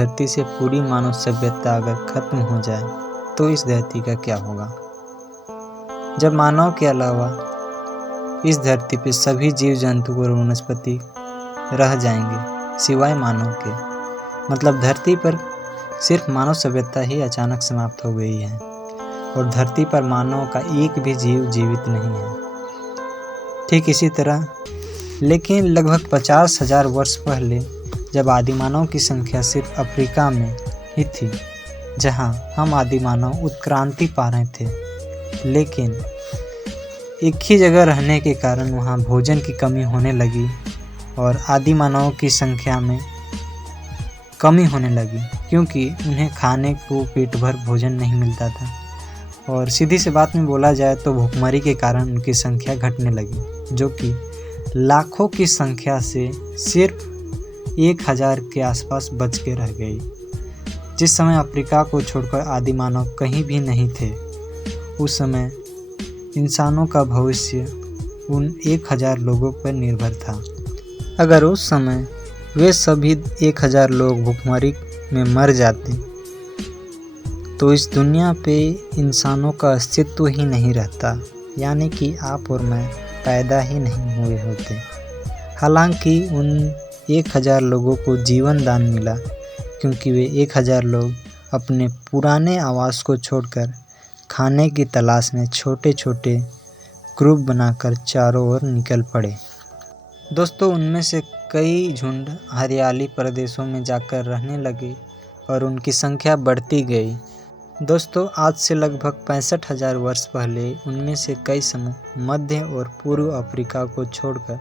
धरती से पूरी मानव सभ्यता अगर खत्म हो जाए तो इस धरती का क्या होगा? जब मानव के अलावा इस धरती पे सभी जीव जंतु और वनस्पति रह जाएंगे सिवाय मानव के, मतलब धरती पर सिर्फ मानव सभ्यता ही अचानक समाप्त हो गई है और धरती पर मानव का एक भी जीव जीवित नहीं है। ठीक इसी तरह लेकिन लगभग 50,000 वर्ष पहले जब आदिमानव की संख्या सिर्फ अफ्रीका में ही थी, जहां हम आदिमानव उत्क्रांति पा रहे थे, लेकिन एक ही जगह रहने के कारण वहां भोजन की कमी होने लगी और आदिमानव की संख्या में कमी होने लगी क्योंकि उन्हें खाने को पेट भर भोजन नहीं मिलता था और सीधी सी बात में बोला जाए तो भूखमरी के कारण उनकी संख्या घटने लगी, जो कि लाखों की संख्या से सिर्फ 1000 के आसपास बच के रह गई। जिस समय अफ्रीका को छोड़कर आदिमानव कहीं भी नहीं थे, उस समय इंसानों का भविष्य उन 1000 लोगों पर निर्भर था। अगर उस समय वे सभी 1000 लोग भूखमरी में मर जाते तो इस दुनिया पे इंसानों का अस्तित्व ही नहीं रहता, यानी कि आप और मैं पैदा ही नहीं हुए होते। हालांकि उन 1000 लोगों को जीवन दान मिला क्योंकि वे 1000 लोग अपने पुराने आवास को छोड़कर खाने की तलाश में छोटे छोटे ग्रुप बनाकर चारों ओर निकल पड़े। दोस्तों, उनमें से कई झुंड हरियाली प्रदेशों में जाकर रहने लगे और उनकी संख्या बढ़ती गई। दोस्तों, आज से लगभग 65,000 वर्ष पहले उनमें से कई समूह मध्य और पूर्व अफ्रीका को छोड़कर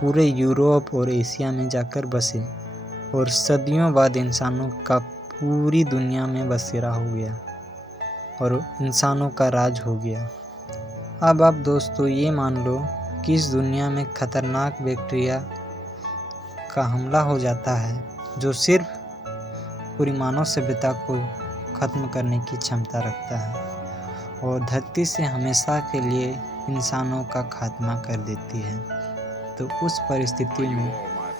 पूरे यूरोप और एशिया में जाकर बसे और सदियों बाद इंसानों का पूरी दुनिया में बसेरा हो गया और इंसानों का राज हो गया। अब आप दोस्तों ये मान लो कि इस दुनिया में खतरनाक बैक्टीरिया का हमला हो जाता है जो सिर्फ पूरी मानव सभ्यता को खत्म करने की क्षमता रखता है और धरती से हमेशा के लिए इंसानों का खात्मा कर देती है। तो उस परिस्थिति में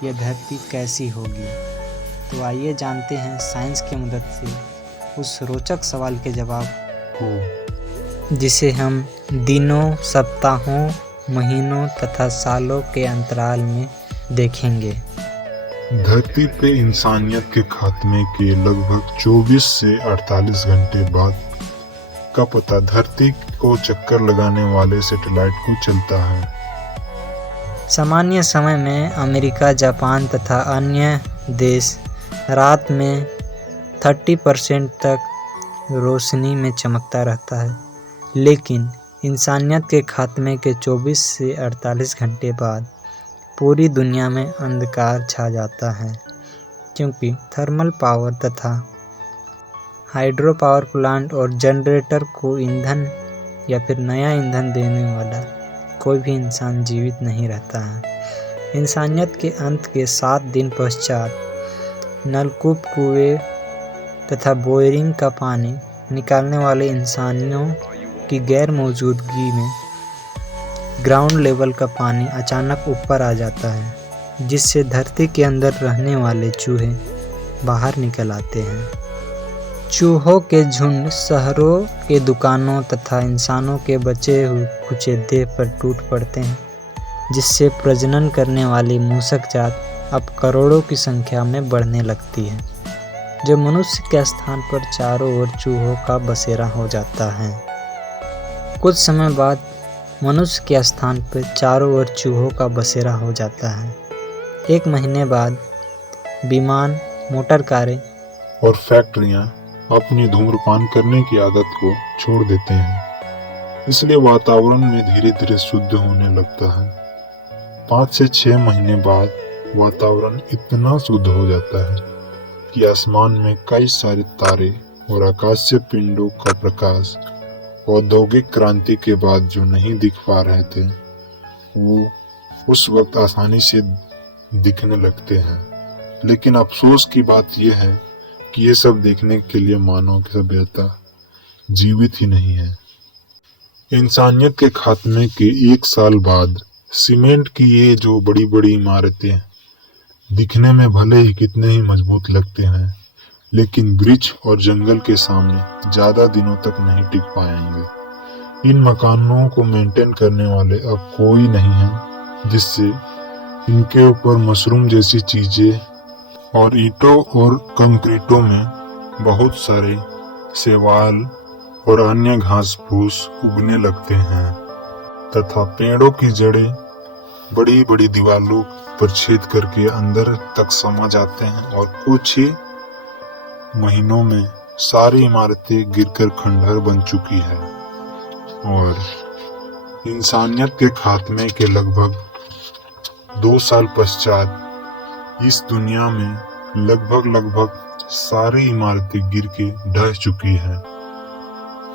यह धरती कैसी होगी? तो आइए जानते हैं साइंस की मदद से उस रोचक सवाल के जवाब को, जिसे हम दिनों, सप्ताहों, महीनों तथा सालों के अंतराल में देखेंगे। धरती पे इंसानियत के खात्मे के लगभग 24 से 48 घंटे बाद का पता धरती को चक्कर लगाने वाले सैटेलाइट को चलता है। सामान्य समय में अमेरिका, जापान तथा अन्य देश रात में 30% तक रोशनी में चमकता रहता है, लेकिन इंसानियत के खात्मे के 24 से 48 घंटे बाद पूरी दुनिया में अंधकार छा जाता है क्योंकि थर्मल पावर तथा हाइड्रो पावर प्लांट और जनरेटर को ईंधन या फिर नया ईंधन देने वाला कोई भी इंसान जीवित नहीं रहता है। इंसानियत के अंत के 7 दिन पश्चात नलकूप, कुएं तथा बोरिंग का पानी निकालने वाले इंसानों की गैर मौजूदगी में ग्राउंड लेवल का पानी अचानक ऊपर आ जाता है, जिससे धरती के अंदर रहने वाले चूहे बाहर निकल आते हैं। चूहों के झुंड शहरों के दुकानों तथा इंसानों के बचे हुए खुचे देह पर टूट पड़ते हैं, जिससे प्रजनन करने वाली मूसक जात अब करोड़ों की संख्या में बढ़ने लगती है, जो मनुष्य के स्थान पर चारों ओर चूहों का बसेरा हो जाता है। कुछ समय बाद मनुष्य के स्थान पर चारों ओर चूहों का बसेरा हो जाता है। 1 महीने बाद विमान, मोटर कारें और फैक्ट्रियां अपनी धूम्रपान करने की आदत को छोड़ देते हैं, इसलिए वातावरण में धीरे धीरे शुद्ध होने लगता है। 5 से 6 महीने बाद वातावरण इतना शुद्ध हो जाता है कि आसमान में कई सारे तारे और आकाशीय पिंडों का प्रकाश औद्योगिक क्रांति के बाद जो नहीं दिख पा रहे थे, वो उस वक्त आसानी से दिखने लगते हैं। लेकिन अफसोस की बात यह है कि ये सब देखने के लिए मानव की सभ्यता जीवित ही नहीं है। इंसानियत के खात्मे के 1 साल बाद सीमेंट की ये जो बड़ी बड़ी इमारतें दिखने में भले ही कितने ही मजबूत लगते हैं, लेकिन वृक्ष और जंगल के सामने ज्यादा दिनों तक नहीं टिक पाएंगे। इन मकानों को मेंटेन करने वाले अब कोई नहीं है, जिससे इनके ऊपर मशरूम जैसी चीजें और ईंटों और कंक्रीटों में बहुत सारे शैवाल और अन्य घास फूस उगने लगते हैं तथा पेड़ों की जड़ें बड़ी बड़ी दीवारों पर छेद करके अंदर तक समा जाते हैं और कुछ ही महीनों में सारी इमारतें गिरकर खंडहर बन चुकी है और इंसानियत के खात्मे के लगभग 2 साल पश्चात इस दुनिया में लगभग सारी इमारतें गिर के ढह चुकी हैं।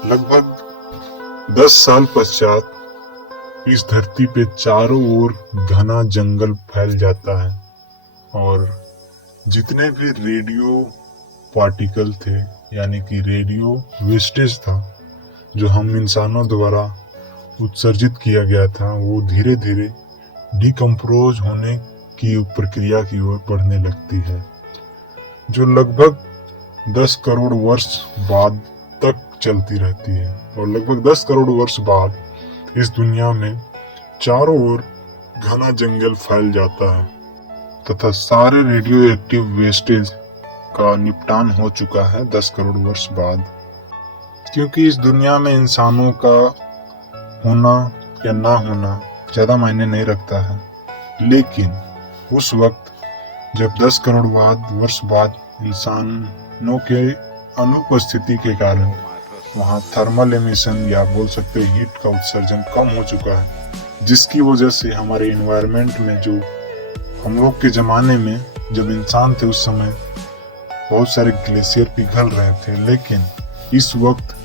लगभग 10 साल पश्चात इस धरती पे चारों ओर घना जंगल फैल जाता है और जितने भी रेडियो पार्टिकल थे, यानी कि रेडियो वेस्टेज था जो हम इंसानों द्वारा उत्सर्जित किया गया था, वो धीरे धीरे डिकम्पोज होने की प्रक्रिया की ओर बढ़ने लगती है, जो लगभग 10 करोड़ वर्ष बाद तक चलती रहती है। और लगभग 10 करोड़ वर्ष बाद इस दुनिया में चारों ओर घना जंगल फैल जाता है तथा सारे रेडियो एक्टिव वेस्टेज का निपटान हो चुका है 10 करोड़ वर्ष बाद। क्योंकि इस दुनिया में इंसानों का होना या ना होना ज्यादा मायने नहीं रखता है, लेकिन उस वक्त जब 10 करोड़ वर्ष बाद इंसानों के अनुपस्थिति के कारण वहाँ थर्मल एमिशन या बोल सकते हीट का उत्सर्जन कम हो चुका है, जिसकी वजह से हमारे एनवायरनमेंट में जो हम लोग के ज़माने में जब इंसान थे उस समय बहुत सारे ग्लेशियर पिघल रहे थे, लेकिन इस वक्त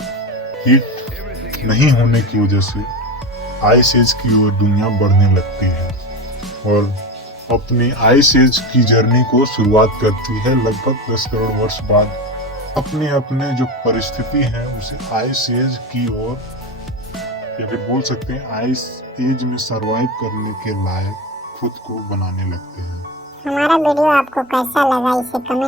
हीट नहीं होने की वजह से आइस एज की ओर दुनिया बढ़ने लगती है और अपनी आइस एज की जर्नी को शुरुआत करती है लगभग 10 करोड़ वर्ष बाद। अपने अपने जो परिस्थिति है उसे आइस एज की ओर या फिर बोल सकते हैं आइस एज में सरवाइव करने के लायक खुद को बनाने लगते हैं। हमारा वीडियो आपको कैसा लगा इसे कमेंट